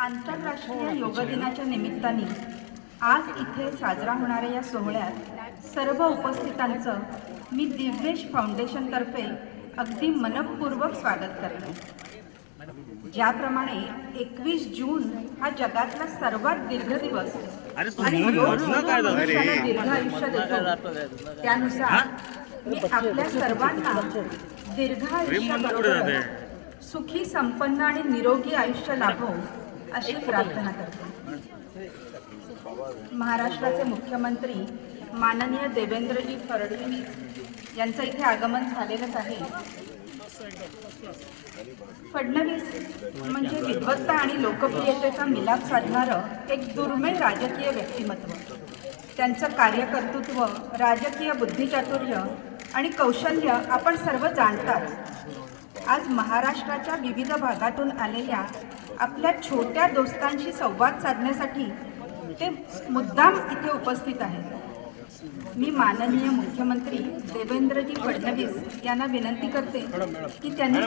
आंतरराष्ट्रीय योग दिनाच्या निमित्ताने आज इथे साजरा होणाऱ्या या सोहळ्यात सर्व उपस्थितांचं मी दिव्येश फाउंडेशनतर्फे अगदी मनपूर्वक स्वागत करते। ज्याप्रमाणे 21 जून हा जगातला सर्वात दीर्घ दिवस आणि मनुष्याला दीर्घ आयुष्य देतो, त्यानुसार मी आपल्या सर्वांना दीर्घ आयुष्याबरोबर सुखी, संपन्न आणि निरोगी आयुष्य लाभो अशी प्रार्थना करते। महाराष्ट्राचे मुख्यमंत्री माननीय देवेंद्रजी फडणवीस यांचं इथे आगमन झालेलंच आहे। फडणवीस म्हणजे विद्वत्ता आणि लोकप्रियतेचा मिलाप साधणारं एक दुर्मिळ राजकीय व्यक्तिमत्व। त्यांचं कार्यकर्तृत्व, राजकीय बुद्धिचातुर्य आणि कौशल्य आपण सर्व जाणताच। आज महाराष्ट्राच्या विविध भागातून आलेल्या आपल्या छोट्या दोस्तांशी संवाद साधण्यासाठी ते मुद्दाम इथे उपस्थित आहेत। मी माननीय मुख्यमंत्री देवेंद्रजी फडणवीस यांना विनंती करते की त्यांनी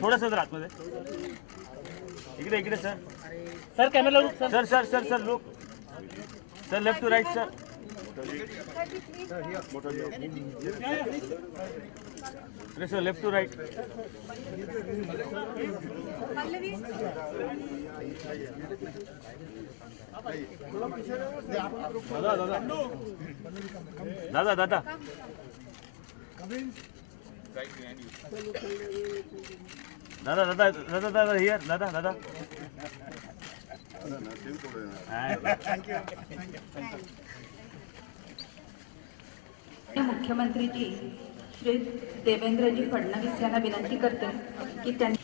थोडंसं आतमध्ये इकडे इकडे sir sir camera look sir sir sir sir look sir left to right sir sir left to right दादा दादा दादा दादा दादा दादा दादा हियर दादा दादा मुख्यमंत्रीजी श्री देवेंद्रजी फडणवीस यांना विनंती करते की त्यांनी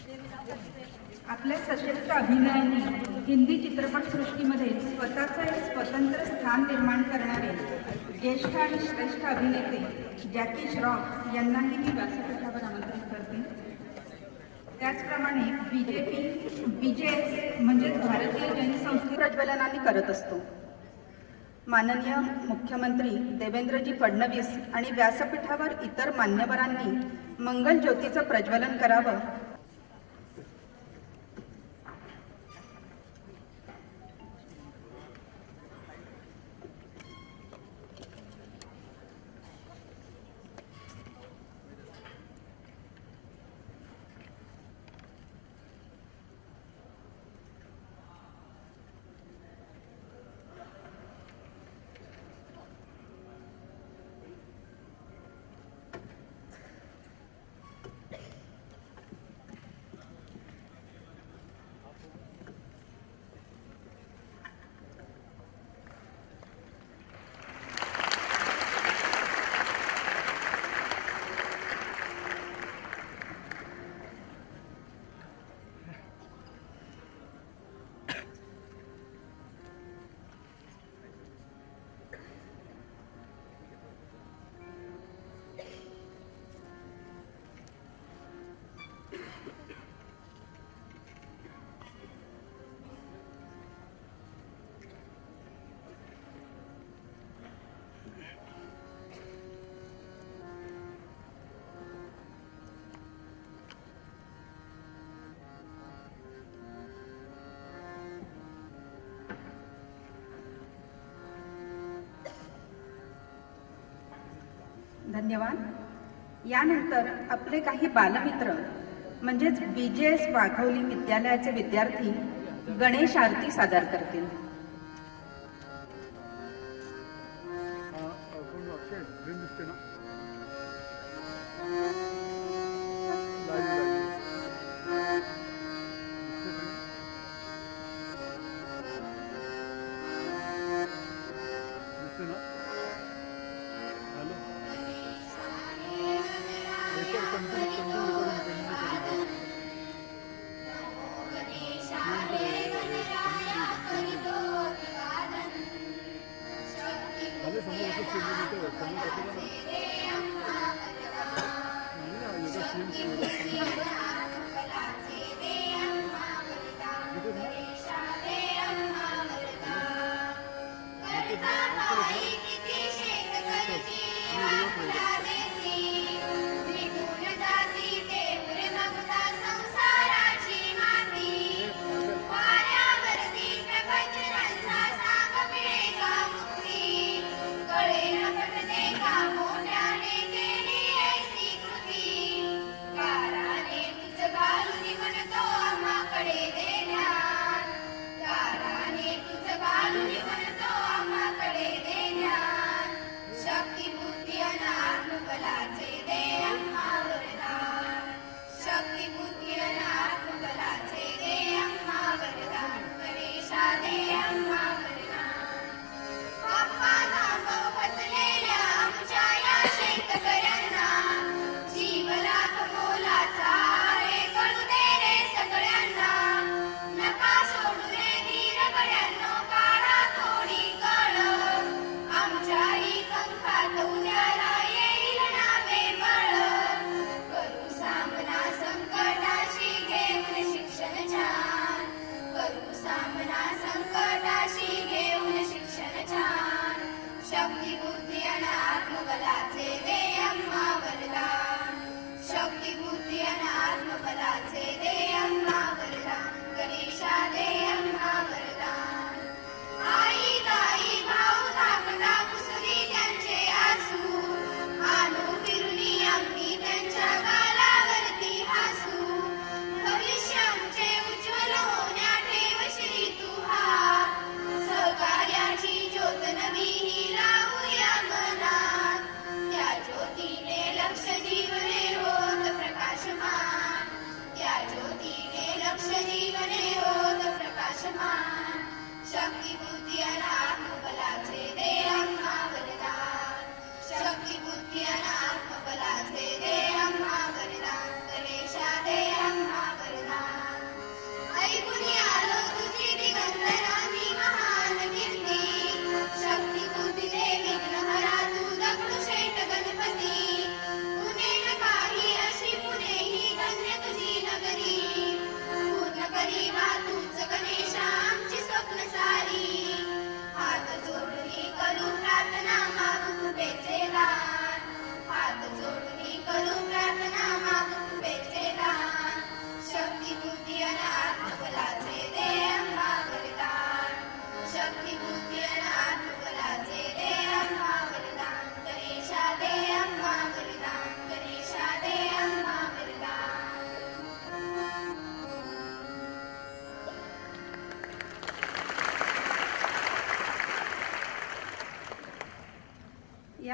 आपल्या सशक्त अभिनयाने हिंदी चित्रपटसृष्टीमध्ये स्वतःचं एक स्वतंत्र स्थान निर्माण करणारे ज्येष्ठ आणि श्रेष्ठ अभिनेते जॅकी श्रॉफ यांनाही मी व्यासपीठावर आमंत्रित करते। त्याचप्रमाणे BJP म्हणजे भारतीय जनसंस्कृती प्रज्वलनाने करत असतो। माननीय मुख्यमंत्री देवेंद्रजी फडणवीस आणि व्यासपीठावर इतर मान्यवरांनी मंगल ज्योतीचं प्रज्वलन करावं। धन्यवाद। यानंतर आपले काही बालमित्र म्हणजेच BJS वाघवली विद्यालयाचे विद्यार्थी गणेश आरती सादर करतील।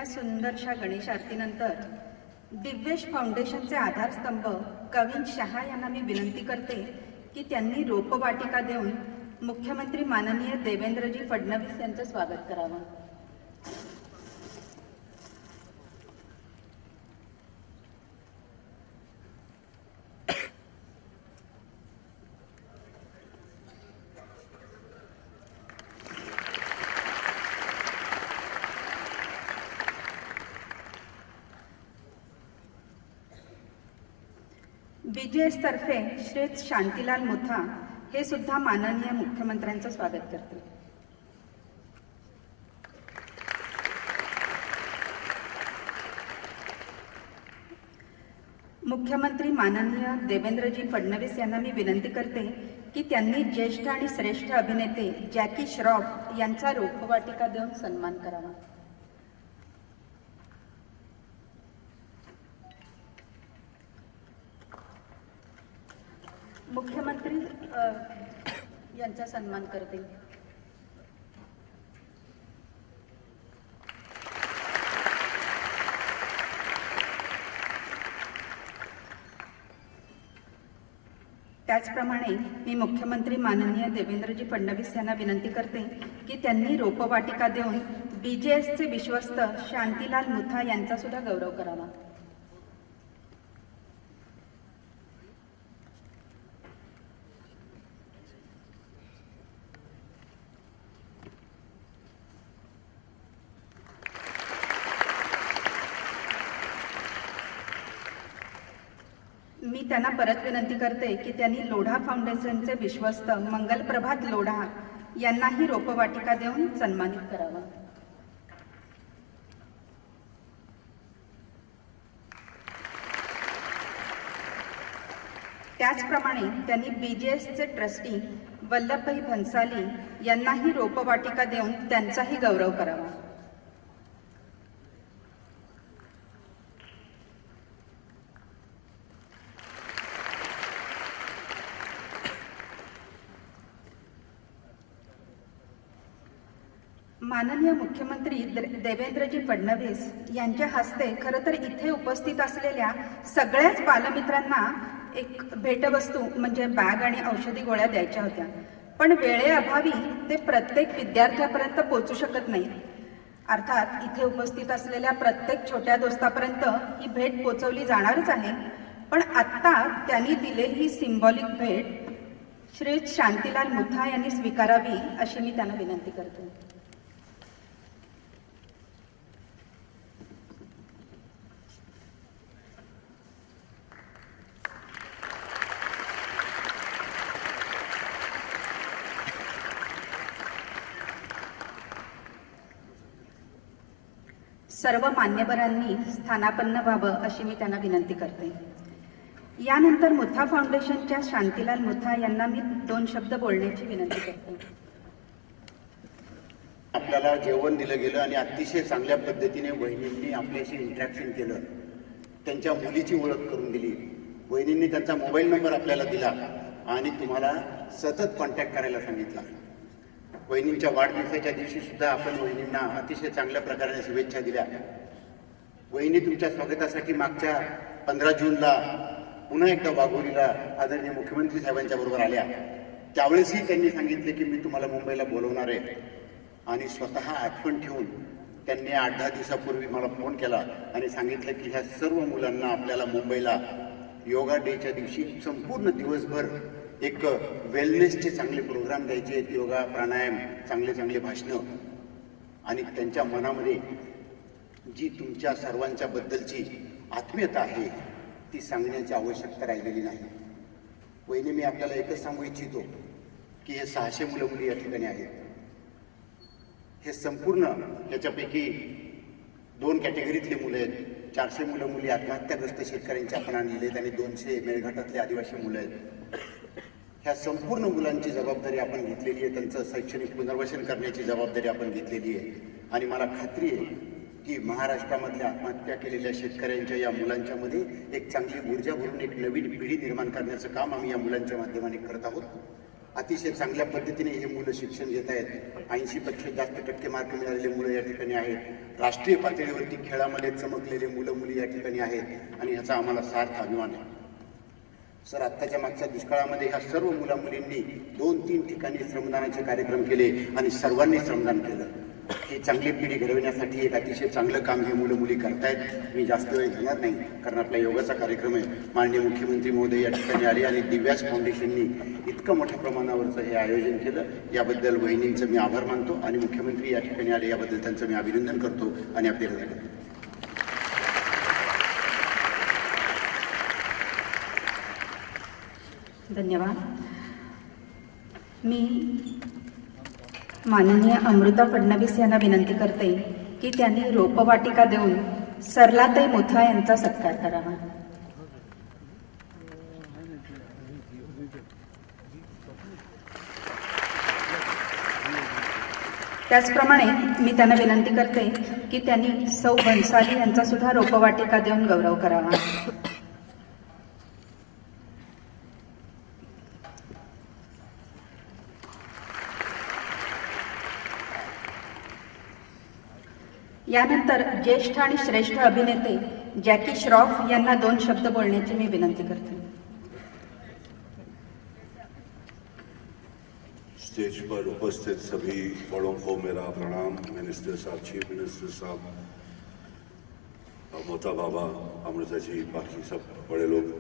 या सुंदरशा गणेश आरतीनंतर दिव्येश फाउंडेशनचे आधारस्तंभ कविन शहा यांना मी विनंती करते की त्यांनी रोपवाटिका देऊन मुख्यमंत्री माननीय देवेंद्रजी फडणवीस यांचं स्वागत करावं. BJS तर्फे श्री शांतीलाल मुथा हे सुद्धा माननीय मुख्यमंत्र्यांचं स्वागत करते. मुख्यमंत्री माननीय देवेंद्रजी फडणवीस यांना मी विनंती करते की त्यांनी ज्येष्ठ आणि श्रेष्ठ अभिनेते जॅकी श्रॉफ यांचा रोपवाटिका देऊन सन्मान करावा. मुख्यमंत्री यांचा सन्मान करते. त्याचप्रमाणे मी मुख्यमंत्री माननीय देवेंद्रजी फडणवीस यांना विनंती करते की त्यांनी रोपवाटिका देऊन BJSचे विश्वस्त शांतीलाल मुथा यांचा सुद्धा गौरव करावा. मी त्यांना परत विनंती करते की त्यांनी लोढा फाउंडेशनचे विश्वस्त मंगलप्रभात लोढा यांनाही रोपवाटिका देऊन सन्मानित करावं. त्याचप्रमाणे त्यांनी BJSचे ट्रस्टी वल्लभभाई भन्साली यांनाही रोपवाटिका देऊन त्यांचाही गौरव करावा. माननीय मुख्यमंत्री देवेंद्रजी फडणवीस यांच्या हस्ते खरं तर इथे उपस्थित असलेल्या सगळ्याच बालमित्रांना एक भेटवस्तू म्हणजे बॅग आणि औषधी गोळ्या द्यायच्या होत्या, पण वेळेअभावी ते प्रत्येक विद्यार्थ्यापर्यंत पोहोचू शकत नाही. अर्थात इथे उपस्थित असलेल्या प्रत्येक छोट्या दोस्तापर्यंत ही भेट पोचवली जाणारच आहे, पण आत्ता त्यांनी दिलेली ही सिंबॉलिक भेट श्री शांतीलाल मुथा यांनी स्वीकारावी अशी मी त्यांना विनंती करते. सर्व मान्यवरांनी स्थानापन्न व्हावं अशी मी त्यांना विनंती करते. यानंतर मुथा फाउंडेशनच्या शांतीलाल मुथा यांना मी 2 शब्द बोलण्याची विनंती करते. आपल्याला जेवण दिलं गेलं आणि अतिशय चांगल्या पद्धतीने वहिनींनी आपल्याशी इंटरॅक्शन केलं, त्यांच्या मुलीची ओळख करून दिली. वहिनींनी त्यांचा मोबाईल नंबर आपल्याला दिला आणि तुम्हाला सतत कॉन्टॅक्ट करायला सांगितला. वहिनींच्या वाढदिवसाच्या दिवशी सुद्धा आपण वहिनींना अतिशय चांगल्या प्रकारे शुभेच्छा दिल्या. वहिनी तुमच्या स्वागतासाठी मागच्या 15 जूनला पुन्हा एकदा वाघोलीला आदरणीय मुख्यमंत्री साहेबांच्या बरोबर आल्या. त्यावेळेसही त्यांनी सांगितले की मी तुम्हाला मुंबईला बोलवणार आहे आणि स्वतः आठवण ठेवून त्यांनी 8-10 दिवसापूर्वी मला फोन केला आणि सांगितलं की ह्या सर्व मुलांना आपल्याला मुंबईला योगा डेच्या दिवशी संपूर्ण दिवसभर एक वेलनेसचे चांगले प्रोग्राम द्यायचे आहेत, योगा प्राणायाम चांगले चांगले भाषणं, आणि त्यांच्या मनामध्ये जी तुमच्या सर्वांच्या बद्दलची आत्मीयता आहे ती सांगण्याची आवश्यकता राहिलेली नाही. वहिनी मी आपल्याला एकच सांगू इच्छितो की हे 600 मुलं मुली या ठिकाणी आहेत. हे संपूर्ण याच्यापैकी 2 कॅटेगरीतले मुलं आहेत. 400 मुलं मुली आत्महत्याग्रस्त शेतकऱ्यांची आपण आणलेले आहेत आणि 200 मेळघाटातले आदिवासी मुलं आहेत. ह्या संपूर्ण मुलांची जबाबदारी आपण घेतलेली आहे, त्यांचं शैक्षणिक पुनर्वसन करण्याची जबाबदारी आपण घेतलेली आहे. आणि मला खात्री आहे की महाराष्ट्रामधल्या आत्महत्या केलेल्या शेतकऱ्यांच्या या मुलांच्यामध्ये एक चांगली ऊर्जा भरून एक नवीन पिढी निर्माण करण्याचं काम आम्ही या मुलांच्या माध्यमाने करत आहोत. अतिशय चांगल्या पद्धतीने हे मुलं शिक्षण घेत आहेत. 80पेक्षा जास्त टक्के मार्क मिळालेले मुलं या ठिकाणी आहेत. राष्ट्रीय पातळीवरती खेळामध्ये चमकलेले मुलं मुली या ठिकाणी आहेत आणि ह्याचा आम्हाला सार्थ अभिमान आहे. सर, आत्ताच्या मागच्या दुष्काळामध्ये ह्या सर्व मुला मुलींनी 2-3 ठिकाणी श्रमदानाचे कार्यक्रम केले आणि सर्वांनी श्रमदान केलं. ही चांगली पिढी घडवण्यासाठी एक अतिशय चांगलं काम हे मुलं मुली करतायत. मी जास्त वेळ घेणार नाही कारण आपला योगाचा कार्यक्रम आहे. माननीय मुख्यमंत्री महोदय या ठिकाणी आले आणि दिव्यास फाउंडेशननी इतकं मोठ्या प्रमाणावरचं हे आयोजन केलं. याबद्दल वहिनींचं मी आभार मानतो आणि मुख्यमंत्री या ठिकाणी आले याबद्दल त्यांचं मी अभिनंदन करतो आणि आपले हृदय करतो. धन्यवाद. मी माननीय अमृता फडणवीस यांना विनंती करते की त्यांनी रोपवाटिका देऊन सरलाताई मुथा यांचा सत्कार करावा. त्याचप्रमाणे मी त्यांना विनंती करते की त्यांनी सौ भन्साली यांचा सुद्धा रोपवाटिका देऊन गौरव करावा. यानंतर ज्येष्ठ आणि श्रेष्ठ अभिनेते जॅकी श्रॉफ यांना 2 शब्द बोलण्याची मी विनंती करते. स्टेज पर उपस्थित सभी बड़ों को मेरा प्रणाम. मिनिस्टर साहब, चीफ मिनिस्टर साहब, मोता बाबा, अमृता जी, बाकी सब बड़े लोग,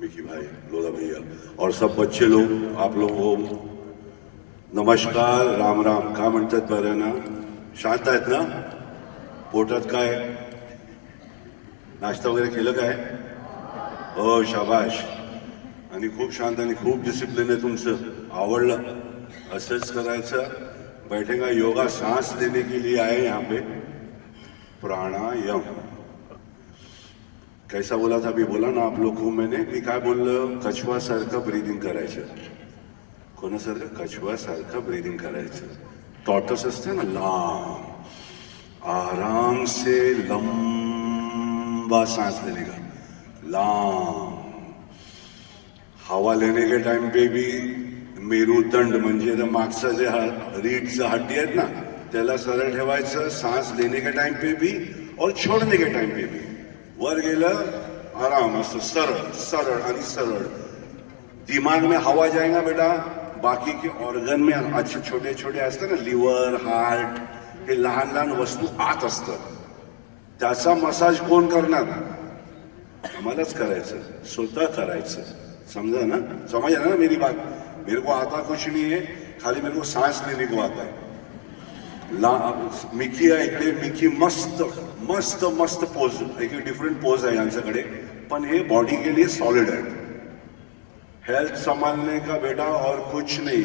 मिकी भाई, लोधा भैया और सब बच्चे लोग, आप लोगों को नमस्कार, राम राम. का म्हणतात बरं ना? शांत आहेत ना? पोटात काय? नाश्ता वगैरे केलं काय? हो, शाबाश. आणि खूप शांत आणि खूप डिसिप्लिन आहे तुमचं. आवडलं. असंच करायचं. बैठेगा योगा सांस लेने के लिए आए यहाँ पे. प्राणायाम कैसा बोला था अभी? बोला ना आप लोग को मैंने. मी काय बोललं? कछवा सारखं ब्रीदिंग करायचं. कोणासारखं? कछवा सारखं ब्रीदिंग करायचं. टॉर्टस असते ना, लांब आराम से लंबा सांस लेने का. लांब हवा लेने के टाइम पे भी मेरुदंड म्हणजे मागचा जे रीढचं हड्डी आहेत ना त्याला सरळ ठेवायचं. सांस लेने के टाइम पे भी और छोड़ने के टाइम पे भी. वर गेलं आराम, असं सरळ सरळ आणि सरळ. दिमाग में हवा जाएगा बेटा. बाकी के ऑर्गन में अच्छे छोटे छोटे असतात ना, लिव्हर, हार्ट, हे लहान लहान वस्तू आत असतात. त्याचा मसाज कोण करणार? आम्हालाच करायचं, स्वतः करायचं. समजा ना? समझ ना मेरी बात? मेरे को आता कुछ नहीं है, खाली मेरे को सांस लेने को आता है. मिकी आहे इकडे. मिकी मस्त मस्त मस्त पोज, एक डिफरंट पोज आहे यांच्याकडे, पण हे बॉडी के लिए सॉलिड है. हेल्थ संभालने का बेटा और कुछ नहीं.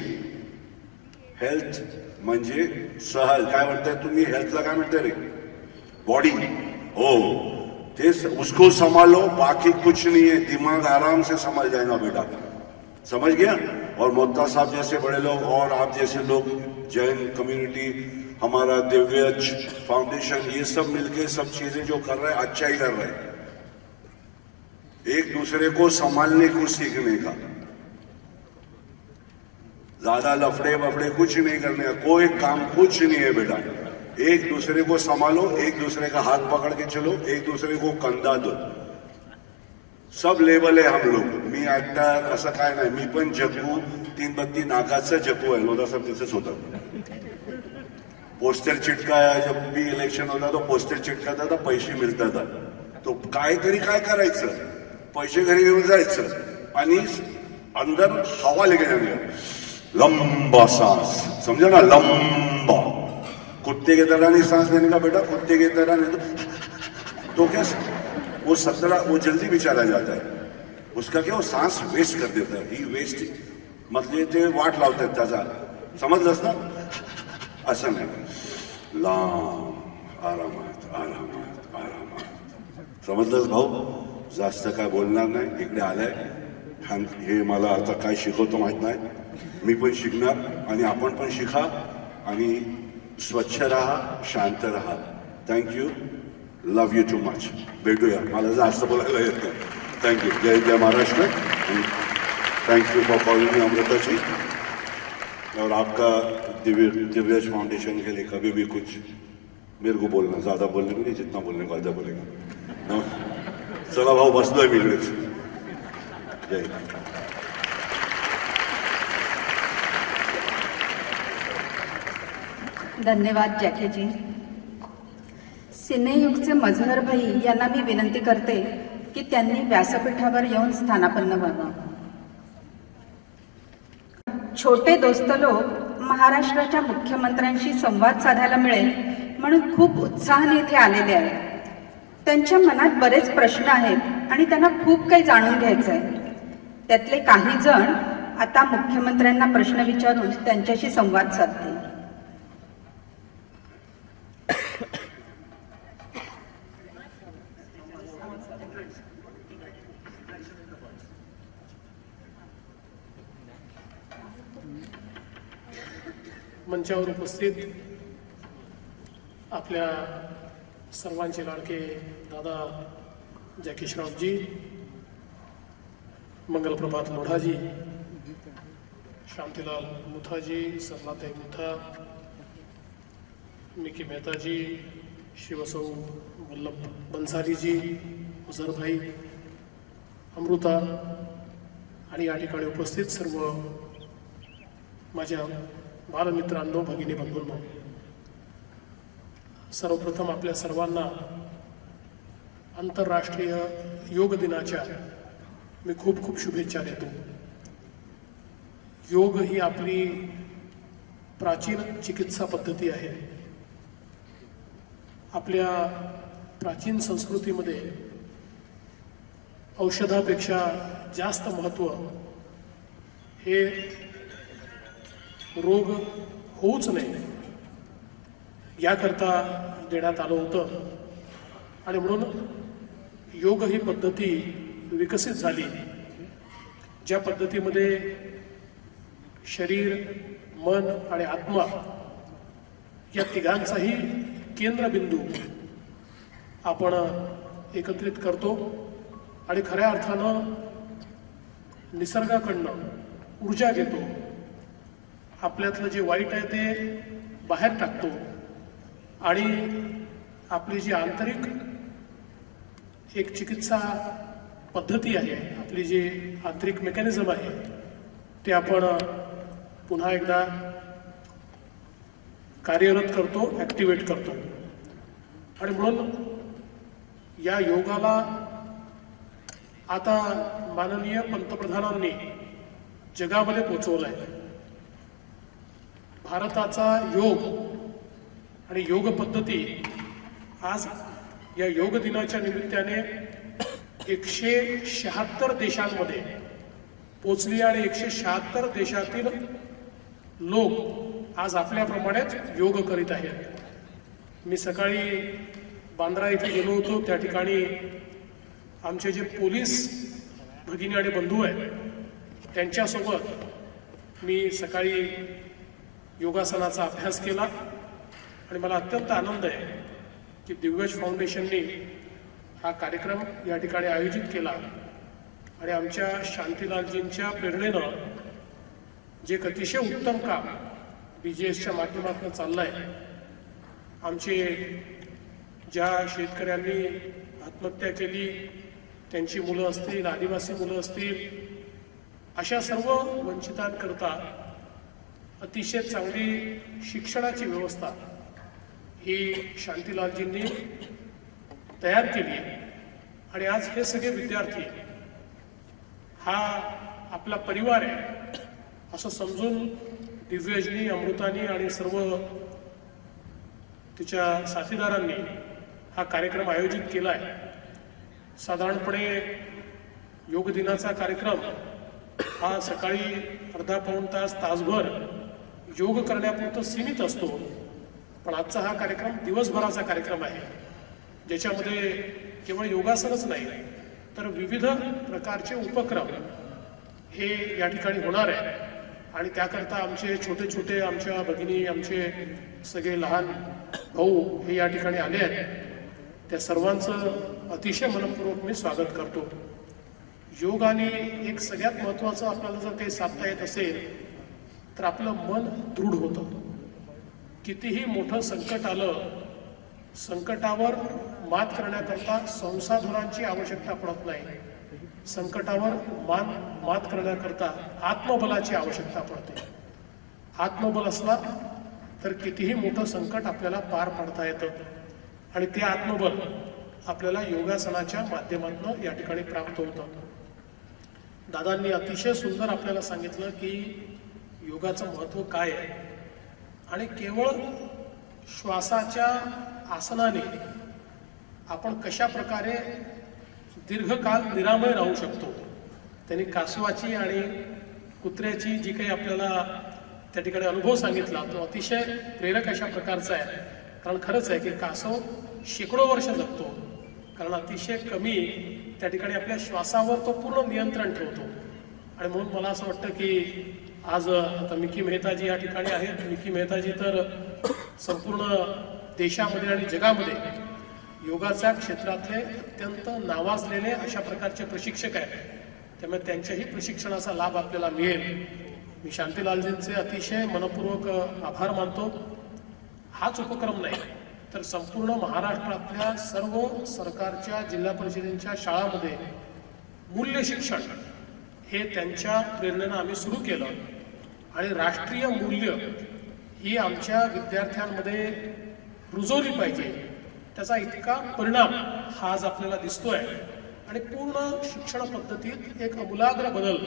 हेल्थ म्हणजे सहल. काय म्हणताय तुम्ही? हेल्थला काय म्हणताय रे? बॉडी. हो, ते उसको संभालो, बाकी कुछ नहीं है. दिमाग आराम से संभल जाएगा बेटा. समझ गया? और मोत्ता साहब जैसे बड़े लोग और आप जैसे लोग, जैन कम्युनिटी, हमारा दिव्य फाउंडेशन, ये सब मिलके सब चीजें जो कर रहे हैं अच्छा ही कर रहे हैं. एक दूसरे को संभालने को सीखने का. ज्यादा लफड़े वफड़े कुछ नहीं करने का. कोई काम कुछ नहीं है बेटा. एक दूसरे को संभालो, एक दूसरे का हाथ पकड़ के चलो, एक दूसरे को कंधा दो. सब लेवल आहे हम लोग. मी ऍक्टर असं काय नाही. मी पण जग्गू, 3 बत्ती नाकाचं जग्गू आहे. लोधा साहेब तिथंच होतं. पोस्टर चिटकाया, जब भी इलेक्शन होता तो पोस्टर चिटकाता था, पैसे मिळतात. तो काहीतरी काय करायचं, पैसे घरी घेऊन जायचं आणि अंदर हवा लेके जाने. लंबा सांस, समझो ना, लंबा. कुत्ते की तरह नहीं सांस लेने का बेटा. कुत्ते की तरह नहीं तो क्या वो 17 वो जल्दी भी चला जाता है. उसका क्या, वो सांस वेस्ट कर देता है. ही वेस्ट मतलब ते वाट लावतात त्याचा. समजलंस ना? असं नाही. लांब आरामात आरामात आरामात. समजलंस भाऊ? जास्त काय बोलणार नाही. इकडे आलाय. हे मला आता काय शिकवतो माहित नाही. मी पण शिकणार आणि आपण पण शिका आणि स्वच्छ राहा, शांत राहा. Thank you. Love you too much. भेटूया. मला जास्त बोलायला येत नाही. Thank you. Jai Jai Maharashtra. Thank you for calling me अमृताजी. और आपका दिव्यज फाउंडेशन के लिए कभी भी कुछ मेरे को बोलना, ज़्यादा बोलने को नहीं, जितना बोलने को आधा बोलेगा ना. चला भाऊ, बसलोय मी इकडेच. जय हिंद. धन्यवाद जॅकेजी. सिनेयुगचे मझहर भाई यांना मी विनंती करते की त्यांनी व्यासपीठावर येऊन स्थानापन्न व्हावं. छोटे दोस्त लोक महाराष्ट्राच्या मुख्यमंत्र्यांशी संवाद साधायला मिळेल म्हणून खूप उत्साहाने इथे आलेले आहेत. त्यांच्या मनात बरेच प्रश्न आहेत आणि त्यांना खूप काही जाणून घ्यायचं आहे. त्यातले काही जण आता मुख्यमंत्र्यांना प्रश्न विचारून त्यांच्याशी संवाद साधतील. मंचावर उपस्थित आपल्या सर्वांचे लाडके दादा जॅकेशरावजी, मंगलप्रभात लोढाजी, शांतीलाल मुथाजी, सरलाताई मुथा, मिकी मेहताजी, शिवसौ वल्लभ बन्सालीजी, उझरभाई, अमृता आणि या ठिकाणी उपस्थित सर्व माझ्या बालमित्रांनो, भगिनी बंधूंनो, सर्वप्रथम आपल्या सर्वांना आंतरराष्ट्रीय योग दिनाच्या मी खूप खूप शुभेच्छा देतो. योग ही आपली प्राचीन चिकित्सा पद्धती आहे. आपल्या प्राचीन संस्कृतीमध्ये औषधापेक्षा जास्त महत्त्व हे रोग होऊच नये याकरता देण्यात आलं होतं. आणि म्हणून योग ही पद्धती विकसित झाली, ज्या पद्धतीमध्ये शरीर, मन आणि आत्मा या तिघांचाही केंद्रबिंदू आपण एकत्रित करतो आणि खऱ्या अर्थानं निसर्गाकडनं ऊर्जा घेतो. आपल्यातलं जे वाईट आहे ते बाहेर टाकतो आणि आपली जी आंतरिक एक चिकित्सा पद्धती आहे, आपली जी आंतरिक मेकॅनिझम आहे, ते आपण पुन्हा एकदा कार्यरत करतो, ॲक्टिवेट करतो. आणि म्हणून या योगाला आता माननीय पंतप्रधानांनी जगामध्ये पोचवलं आहे. भारताचा योग आणि योग पद्धती आज या योग दिनाच्या निमित्ताने 176 देशांमध्ये पोचली आणि 176 देशातील लोक आज आपल्याप्रमाणेच योग करीत आहेत. मी सकाळी बांद्रा इथे गेलो होतो. त्या ठिकाणी आमचे जे पोलीस भगिनी आणि बंधू आहेत त्यांच्यासोबत मी सकाळी योगासनाचा अभ्यास केला आणि मला अत्यंत आनंद आहे की दिव्यज फाउंडेशनने हा कार्यक्रम या ठिकाणी आयोजित केला आणि आमच्या शांतीलालजींच्या प्रेरणेनं जे एक अतिशय उत्तम काम BGSच्या माध्यमातून चाललं आहे. आमचे ज्या शेतकऱ्यांनी आत्महत्या केली, त्यांची मुलं असतील, आदिवासी मुलं असतील, अशा सर्व वंचितांकरता अतिशय चांगली शिक्षणाची व्यवस्था ही शांतीलालजींनी तयार केली आणि आज हे सगळे विद्यार्थी हा आपला परिवार आहे असं समजून दिव्यजनी, अमृतानी आणि सर्व तिच्या साथीदारांनी हा कार्यक्रम आयोजित केला आहे. साधारणपणे योग दिनाचा कार्यक्रम हा सकाळी अर्धा पाऊण तास, तासभर योग करण्यापुरतं सीमित असतो. पण आजचा हा कार्यक्रम दिवसभराचा कार्यक्रम आहे, ज्याच्यामध्ये केवळ योगासनच नाही तर विविध प्रकारचे उपक्रम हे या ठिकाणी होणार आहे. आणि त्याकरता आमचे छोटे छोटे आमच्या भगिनी, आमचे सगळे लहान भाऊ हे या ठिकाणी आले आहेत. त्या सर्वांचं अतिशय मनपूर्वक मी स्वागत करतो. योगाने एक सगळ्यात महत्त्वाचं आपल्याला जर काही साधता येत असेल तर आपलं मन दृढ होतं. कितीही मोठं संकट आलं, संकटावर मात करण्याकरता संसाधनांची आवश्यकता पडत नाही. संकटावर मात करण्याकरता आत्मबलाची आवश्यकता पडते. आत्मबल असला तर कितीही मोठं संकट आपल्याला पार पाडता येतं. आणि ते आत्मबल आपल्याला योगासनाच्या माध्यमातून या ठिकाणी प्राप्त होतं. दादांनी अतिशय सुंदर आपल्याला सांगितलं की योगाचं महत्त्व काय आहे आणि केवळ श्वासाच्या आसनाने आपण कशा प्रकारे दीर्घकाळ निरामय राहू शकतो. त्यांनी कासवाची आणि कुत्र्याची जी काही आपल्याला त्या ठिकाणी अनुभव सांगितला तो अतिशय प्रेरक अशा प्रकारचा आहे. कारण खरंच आहे की कासव शेकडो वर्ष जगतो, कारण अतिशय कमी त्या ठिकाणी आपल्या श्वासावर तो पूर्ण नियंत्रण ठेवतो. आणि म्हणून मला असं वाटतं की आज आता मिकी मेहताजी या ठिकाणी आहेत. मिकी मेहताजी तर संपूर्ण देशामध्ये आणि जगामध्ये योगाच्या क्षेत्रातले अत्यंत नावाजलेले अशा प्रकारचे प्रशिक्षक आहेत. त्यामुळे त्यांच्याही प्रशिक्षणाचा लाभ आपल्याला मिळेल. मी शांतीलालजींचे अतिशय मनपूर्वक आभार मानतो. हाच उपक्रम नाही तर संपूर्ण महाराष्ट्रातल्या सर्व सरकारच्या जिल्हा परिषदेच्या शाळांमध्ये मूल्य शिक्षण हे त्यांच्या प्रेरणेनं आम्ही सुरू केलं. आणि राष्ट्रीय मूल्य ही आमच्या विद्यार्थ्यांमध्ये रुजवली पाहिजे. त्याचा इतका परिणाम हा आज आपल्याला दिसतोय. आणि पूर्ण शिक्षण पद्धतीत एक आमूलाग्र बदल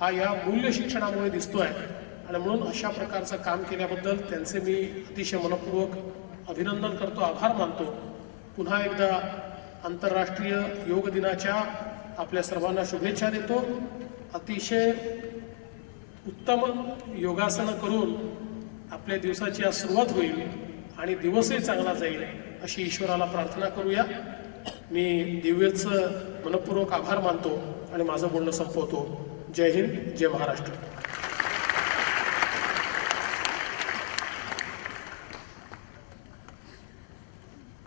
हा या मूल्य शिक्षणामुळे दिसतोय. आणि म्हणून अशा प्रकारचं काम केल्याबद्दल त्यांचे मी अतिशय मनपूर्वक अभिनंदन करतो, आभार मानतो. पुन्हा एकदा आंतरराष्ट्रीय योग दिनाच्या आपल्या सर्वांना शुभेच्छा देतो. अतिशय उत्तम योगासनं करून आपल्या दिवसाची आज सुरुवात होईल आणि दिवसही चांगला जाईल अशी ईश्वराला प्रार्थना करूया. मी दिव्यचं मनपूर्वक आभार मानतो आणि माझं बोलणं संपवतो. जय हिंद, जय महाराष्ट्र.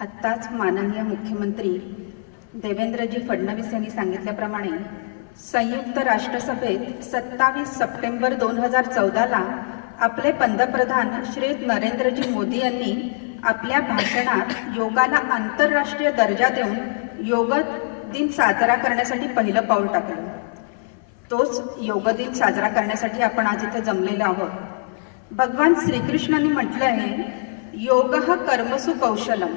आत्ताच माननीय मुख्यमंत्री देवेंद्रजी फडणवीस यांनी सांगितल्याप्रमाणे संयुक्त राष्ट्रसभेत 27 सप्टेंबर 2014ला आपले पंतप्रधान श्री नरेंद्रजी मोदी यांनी आपल्या भाषणात योगाला आंतरराष्ट्रीय दर्जा देऊन योग दिन साजरा करण्यासाठी पहिलं पाऊल टाकलं. तोच योग दिन साजरा करण्यासाठी आपण आज इथे जमलेलो आहोत. भगवान श्रीकृष्णांनी म्हटलं आहे, योगः कर्मसु कौशलम,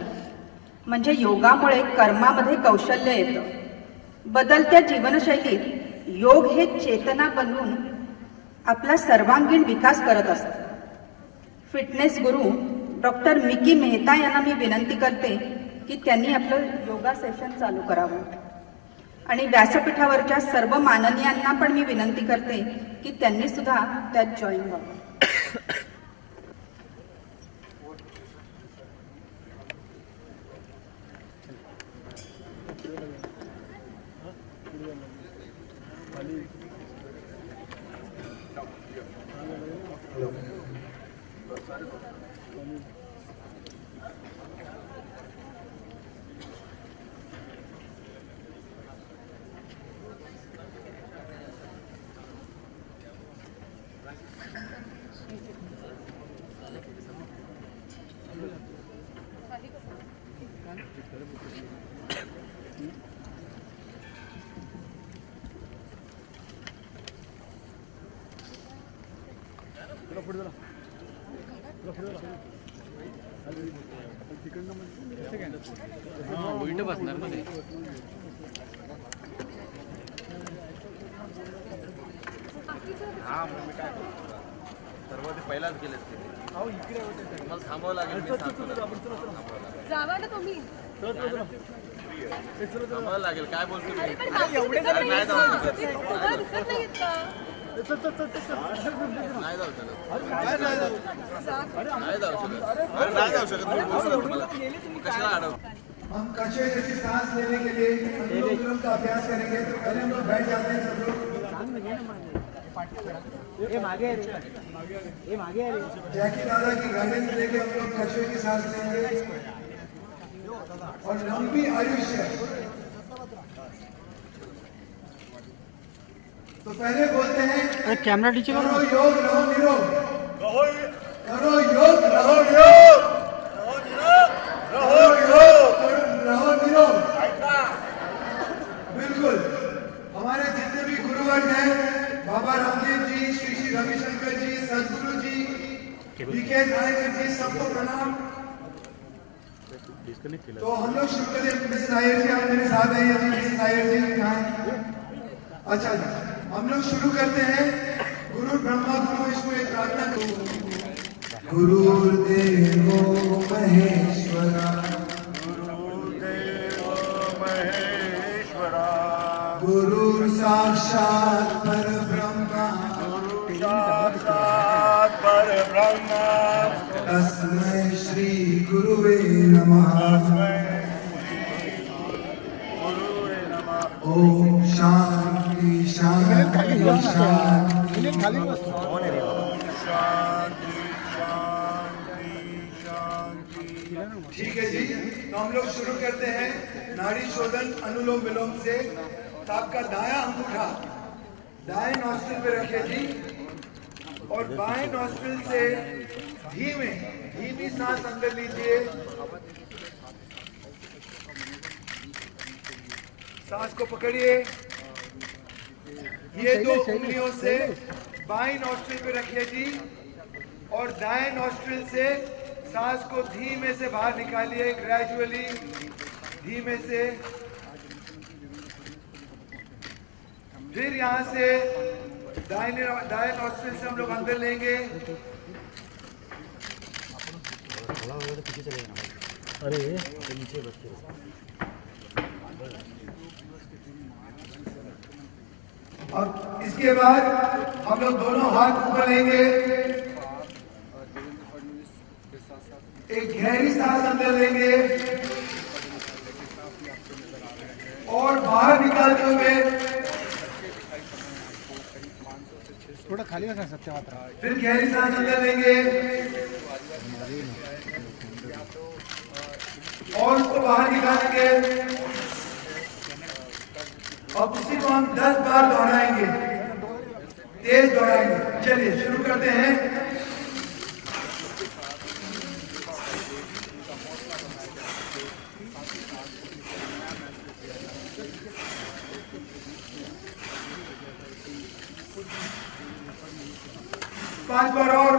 म्हणजे योगामुळे कर्मामध्ये कौशल्य येतं. बदलत्या जीवनशैलीत योग हे चेतना बनवून आपला सर्वांगीण विकास करत असतं. फिटनेस गुरु डॉक्टर मिकी मेहता यांना मी विनंती करते की त्यांनी आपलं योगा सेशन चालू करावं. आणि व्यासपीठावरच्या सर्व माननीयांना पण मी विनंती करते की त्यांनी सुद्धा त्यात जॉईन व्हावं. उलट बसणार मध्ये सर्व ते पहिलाच गेलेत ते. मला थांबावं लागेल. जावा ना तुम्ही. थांबावं लागेल. काय बोलतो मी? नाही जाऊ शकत. नाही जाऊ शकत. अरे नाही जाऊ शकत. कशाला अडव. हम कच्चे जैसी सांस लेने के लिए अनुलोम विलोम का अभ्यास करेंगे. तो पहले हम लोग बैठ जाते हैं सब लोग. जैकी दादा की गाइडेंस लेके हम लोग कच्चे की सांस लेंगे और लंबी आयुष्य तो पहले बोलते हैं कैमरा नीचे करो योग रहो निरोग, करो योग रहो योग, रहो निरोग। बिल्कुल। हमारे जितने भी गुरुवर्ग हैं, बाबा रामदेव जी, श्री श्री रविशंकर जी, सदगुरु जी, बीके नायकर जी, सबको प्रणाम। तो हम लोग शुरू करें। मिसेस नायर जी, आप मेरे साथ आइए जी। मिसेस नायर जी यहाँ। अच्छा जी, हम लोग शुरू करते हैं। गुरु ब्रह्मा गुरु विष्णु एक प्रार्थना करो। गुरुर्देवो महेश्वरा, गुरु साक्षात् परब्रह्मा, तस्मै श्री गुरुवे नमः। ओम शांति शांति शांति। ठीक है जी, तो हम लोग शुरू करते हैं नाड़ी शोधन अनुलोम विलोम से। तो आपका दायां अंगूठा दाएं नॉस्ट्रिल पे रखिए जी, और बाएं नॉस्ट्रिल से धीमी सांस अंदर लीजिए। सांस को पकड़िए। ये दो उंगलियों से बाईं नॉस्ट्रिल पे रखिए जी, और दाएं नॉस्ट्रिल से सांस को धीमे से बाहर निकालिए, ग्रेजुअली धीमे से। फिर यहां से दाएं नॉस्ट्रिल से हम लोग अंदर लेंगे। अरे नीचे बच्चे। और इसके बाद हम लोग दोनों हाथ ऊपर लेंगे। एक गहरी सांस अंदर लेंगे और बाहर निकालते हुए थोड़ा खाली रखना सत्यवात्रा। फिर गहरी सांस अंदर लेंगे और उसको बाहर निकालेंगे। अब उसी को हम 10 बार दोहराएंगे, तेज दोहराएंगे। चलिए शुरू करते हैं। पांच बार और।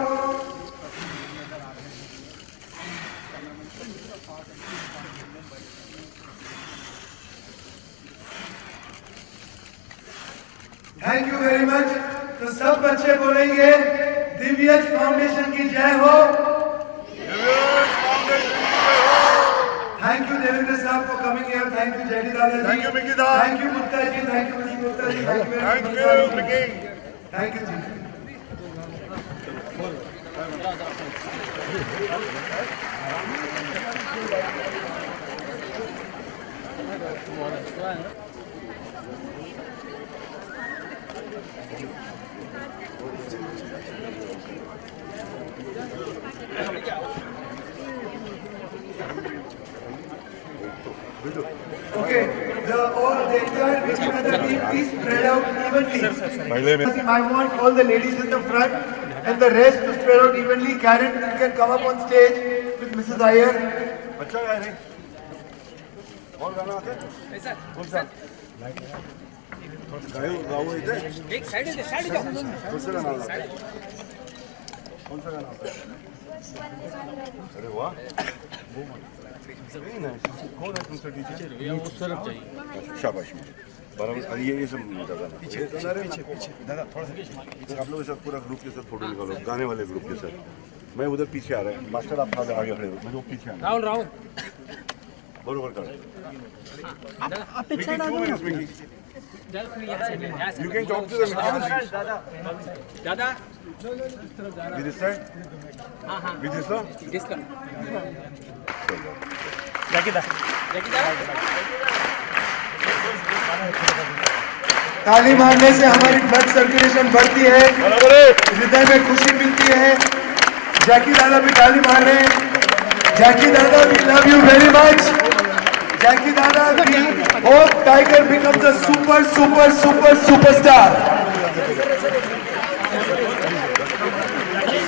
Thank you very much. तो सब बच्चे बोलेंगे दिव्यज फाउंडेशन की जय हो। थैंक यू देवेंद्र साहब for coming here. Thank you Jaydi दादा जी। थैंक यू मिकी दा। Thank you Gupta ji. Thank you mister Gupta ji. Thank you Mickey. Thank you ji. Okay, the entire Vishwanath team is spread out evenly. I want all the ladies in the front and the rest to spread out evenly. Karen, you can come up on stage with Mrs. Iyer. अच्छा गाने और गाना आते हैं? कौन सा? गाओ इधर? एक साइड कौन सा गाना आता है? कौन सा गाना आता है? अरे वाह, कौन है तुमसे टीचर? उस तरफ चाहिए। शाबाश, बराबर। ये सब दादा पीछे दादा थोड़ा सा आप लोग के साथ पूरा ग्रुप के साथ फोटो निकालो, गाने वाले ग्रुप के साथ। मैं उधर पीछे आ रहा है, मास्टर आप आगे खड़े हो, मैं वो पीछे आ रहा हूं। राहुल बरोबर कर। You can talk to them. Dada. With this side? With this one? This one. ताली मारने से हमारी ब्लड सर्कुलेशन बढ़ती है, हृदय में खुशी मिलती है। जैकी दादा भी ताली मार रहे हैं। जैकी दादा, we love you very much. Jackie Dada, we hope Tiger becomes a superstar.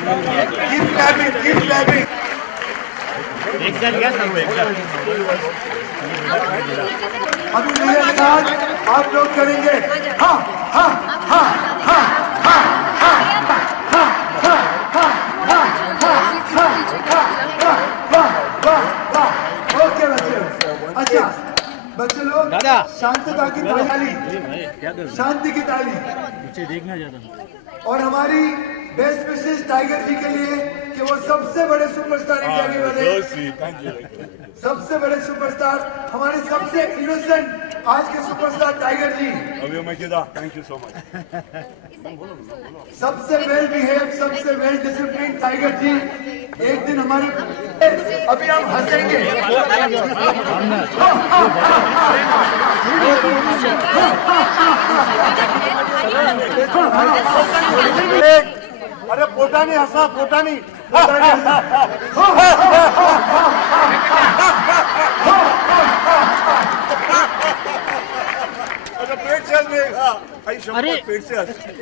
Keep clapping. एक जन घ्या सर्व एक जण. अभी मेरे साथ आप लोग करेंगे हाँ हाँ हाँ हाँ हाँ हाँ ओके बच्चे। अच्छा बच्चे लोग शांतता की ताली, शांति की ताली। देखना ज्यादा. और हमारी बेस्ट विशेष टाइगर जी के लिए कि वो सबसे बड़े सुपरस्टार इंडिया के बने, सबसे बड़े सुपरस्टार, हमारे सबसे इनोसेंट आज के superstar Tiger ji. Thank you so much. सबसे वेल बिहेव, सबसे वेल डिसिप्लिन टाइगर जी। एक दिन हमारे अभी हम हंसेंगे। अरे पोटानी हसा, पोटानी. पेट से देगा. अरे पेट से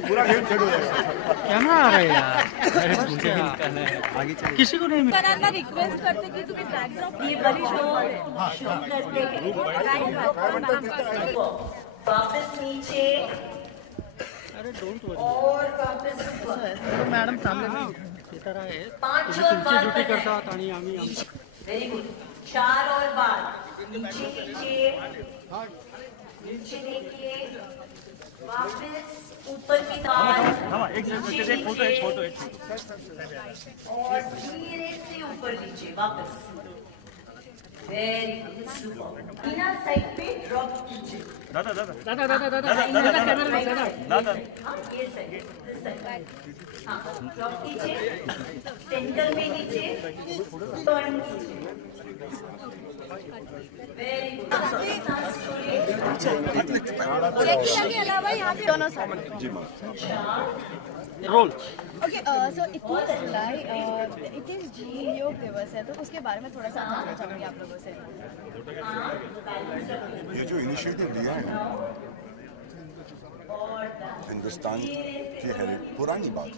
पूरा गेम छेड़ हो जाएगा. कैमरा आ रहा है यार. किसी को नहीं सरांना रिक्वेस्ट करते की तुम्ही बॅकड्रॉप ये वाली शो करते हैं. वापस नीचे और वापस ऊपर. मॅडम थांबले ना. ते तर आहे. 5 और बार ड्युटी करतात आणि आम्ही वेरी गुड. 4 और बार नीचे देखिए, वापस ऊपर की तरफ एक फोटो और धीरे से ऊपर नीचे वापस. Very good. बिना साइड पे ड्रॉप कीजिए. दादा हाँ ये साइड, दिस साइड. हाँ ड्रॉप कीजिए. सेंटर में नीचे टर्न कीजिए. Very good. के अलावा यहाँ पे दोनों साथ. Role. Okay so 21 July it is जी योग दिवस है, तो उसके बारे में थोड़ा सा जानना चाहूँगी आप लोगों से. ये जो इनिशिएटिव लिया है हिंदुस्तान की पुरानी बात है.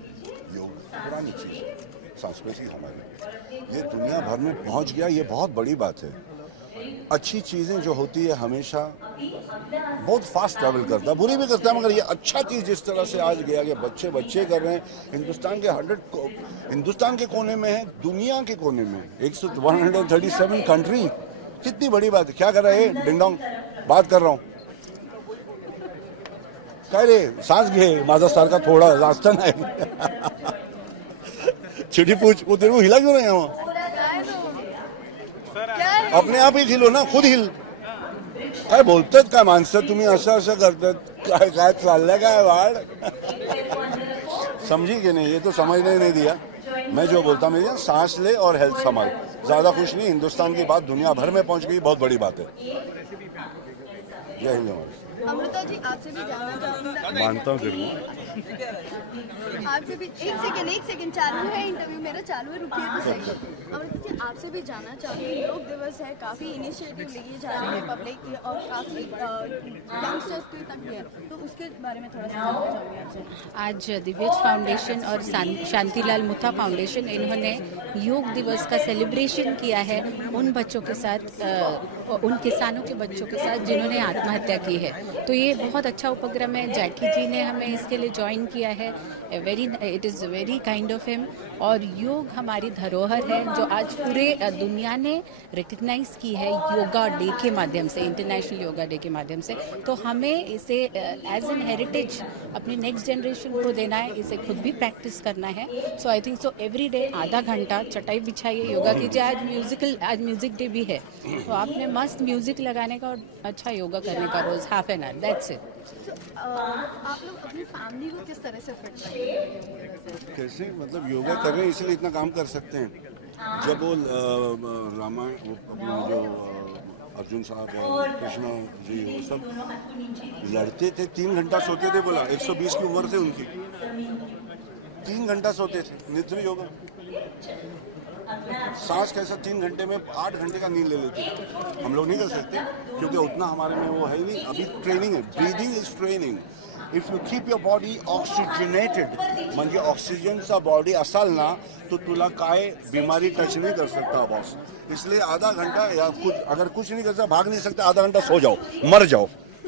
योग पुरानी चीज है, संस्कृति हमारी. ये दुनिया भर में पहुंच गया, ये बहुत बड़ी बात है. अच्छी चीजें जो होती है हमेशा बहुत फास्ट ट्रैवल करता है, बुरी भी करता है, मगर ये अच्छा चीज जिस तरह से आज गया कि बच्चे कर रहे हैं. हिंदुस्तान के हिंदुस्तान के कोने में है, दुनिया के कोने में 137 कंट्री. कितनी बड़ी बात है. क्या कर रहे हैं डिंग डोंग? बात कर रहा हूँ. काय रे सांस घे माझा सारखा थोडा जास्त नाही. चिठी पूछ वो तेरे को हिला क्यों नहीं वहाँ? अपने आप ही हिलो ना, खुद हिल. काय बोलतात काय माणसं तुम्ही असं करतात काय काय चाललंय काय वाढ. समझी कि नहीं? ये तो समझने नहीं दिया. मैं जो बोलता मैं सांस ले और हेल्थ संभाल. ज्यादा कुछ नहीं. हिंदुस्तान की बात दुनिया भर में पहुंच गई, बहुत बड़ी बात है. जय हिंद. अमृता जी आपसे भी जानना चाहूँगी. मानता हूँ जरूर. आपसे भी एक सेकंड चालू है इंटरव्यू मेरा, चालू है, रुकिए तो सही. अमृता जी आपसे भी जानना चाहूँगी, योग दिवस है, काफ़ी इनिशिएटिव लिए जा रही है पब्लिक की और काफ़ी यंगस्टर्स की तक भी है, तो उसके बारे में थोड़ा सा जानना चाहूँगी आपसे. आज दिव्यज फाउंडेशन और शांतिलाल मुथा फाउंडेशन इन्होंने योग दिवस का सेलिब्रेशन किया है उन बच्चों के साथ, उन किसानों के बच्चों के साथ जिन्होंने आत्महत्या की है. तो ये बहुत अच्छा उपक्रम है. जैकी जी ने हमें इसके लिए ज्वाइन किया है. It is very kind of him. और योग हमारी धरोहर है जो आज पूरे दुनिया ने रिकग्नाइज की है योगा डे के माध्यम से, इंटरनेशनल योगा डे के माध्यम से. तो हमें इसे एज एन हेरिटेज अपनी नेक्स्ट जनरेशन को देना है, इसे खुद भी प्रैक्टिस करना है. So I think so every day आधा घंटा चटाई बिछाइए, योगा कीजिए. आज म्यूजिक डे भी है, तो आपने मस्त म्यूजिक लगाने का और अच्छा योगा करने का रोज half an hour. That's it. आप लोग अपनी फैमिली को किस तरह से फिट रखेंगे? कैसे मतलब योगा कर रहे हैं इसलिए इतना काम कर सकते हैं. जब वो रामायण जो अर्जुन साहब और कृष्ण जी वो सब लड़ते थे 3 घंटा सोते थे. बोला 120 की उम्र थे उनकी, 3 घंटा सोते थे. निद्रा योगा सांस कैसा 3 घंटे में 8 घंटे का नींद ले लेते हैं। हम लोग नहीं कर सकते क्योंकि उतना हमारे में वो है नहीं। अभी ट्रेनिंग है, breathing is training. If you keep your body oxygenated म्हणजे ऑक्सिजनचा बॉडी असाल ना तो तुला काय बीमारी टच नहीं कर सकता बॉस. इसलिए आधा घंटा या कुछ अगर कुछ नहीं कर सकता, भाग नहीं सकता, आधा घंटा सो जाओ, मर जाओ.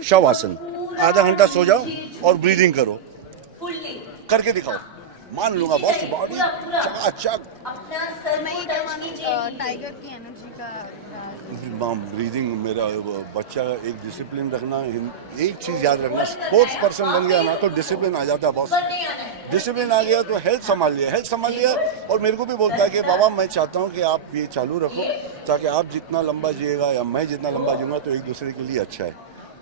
शवासन आधा घंटा सो जाओ और ब्रीदिंग करो, करके दिखाओ. मान लूंगा बॉस बॉडी चकाचक. मैं ये कहूँगी टाइगर की एनर्जी का ब्रीदिंग. मेरा बच्चा एक डिसिप्लिन रखना, एक चीज याद रखना, स्पोर्ट्स पर्सन बन गया ना तो डिसिप्लिन आ जाता है बॉस. डिसिप्लिन आ गया तो हेल्थ संभाल लिया. और मेरे को भी बोलता है कि बाबा मैं चाहता हूँ कि आप ये चालू रखो ताकि आप जितना लंबा जिएगा या मैं जितना लंबा जीऊंगा तो एक दूसरे के लिए अच्छा है,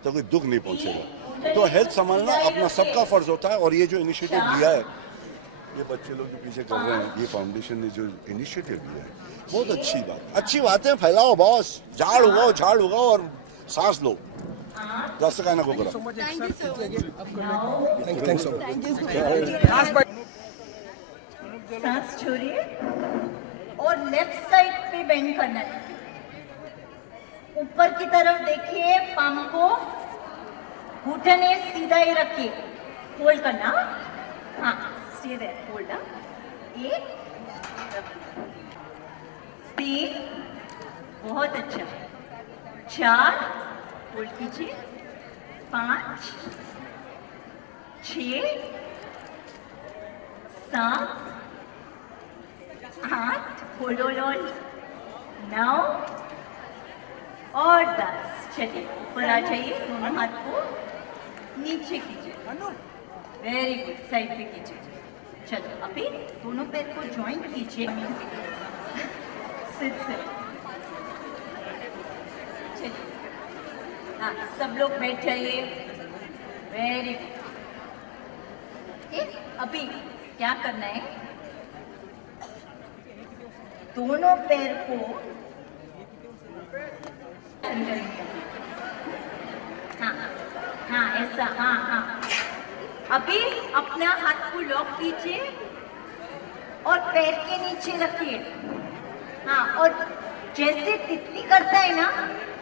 तो कोई दुख नहीं पहुंचेगा. तो हेल्थ संभालना अपना सबका फर्ज होता है. और ये जो इनिशिएटिव लिया है, ये बच्चे लोग जो पीछे कर रहे हैं, ये फाउंडेशन ने जो इनिशिएटिव लिया है बहुत अच्छी बातें फैलाओ बॉस. झाड़ उगाओ और सांस लो. जास्त काय नको करा. सांस छोड़िए और लेफ्ट साइड पे बेंड करना है. ऊपर की तरफ देखिए, पाम को घुटने सीधा ही रखिए. होल्ड करना. हाँ, स्टे देयर. होल्ड. 1 3, बहुत अच्छा. 4, होल्ड कीजिए. 5 6 7 8, होल्ड 9 और 10. चलिए ऊपर आ जाइए. दोनों हाथ को नीचे कीजिए. Very good. साइड पे कीजिए. चलो अभी दोनों पैर को ज्वाइंट कीजिए. सिर से. चलिए हाँ, सब लोग बैठ जाइए. Very good. अभी क्या करना है, दोनों पैर को हाँ ऐसा. हाँ. अभी अपना हाथ को लॉक कीजिए और पैर के नीचे रखिए. हाँ, और जैसे तितली करता है ना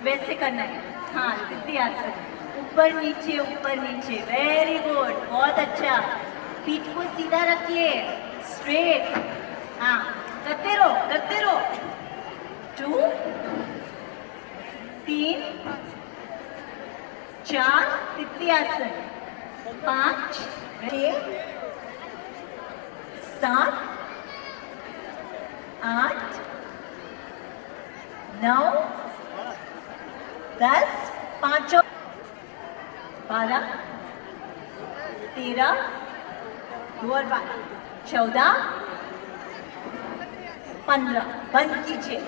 वैसे करना है. हाँ, तितली आसन. ऊपर नीचे. Very good. बहुत अच्छा. पीठ को सीधा रखिए, स्ट्रेट. हाँ, करते रहो. 2 3 4, तितली आसन. 5 6 7 8 9 10. 5 12 13 2 और 12 14 15. बंद कीजिए.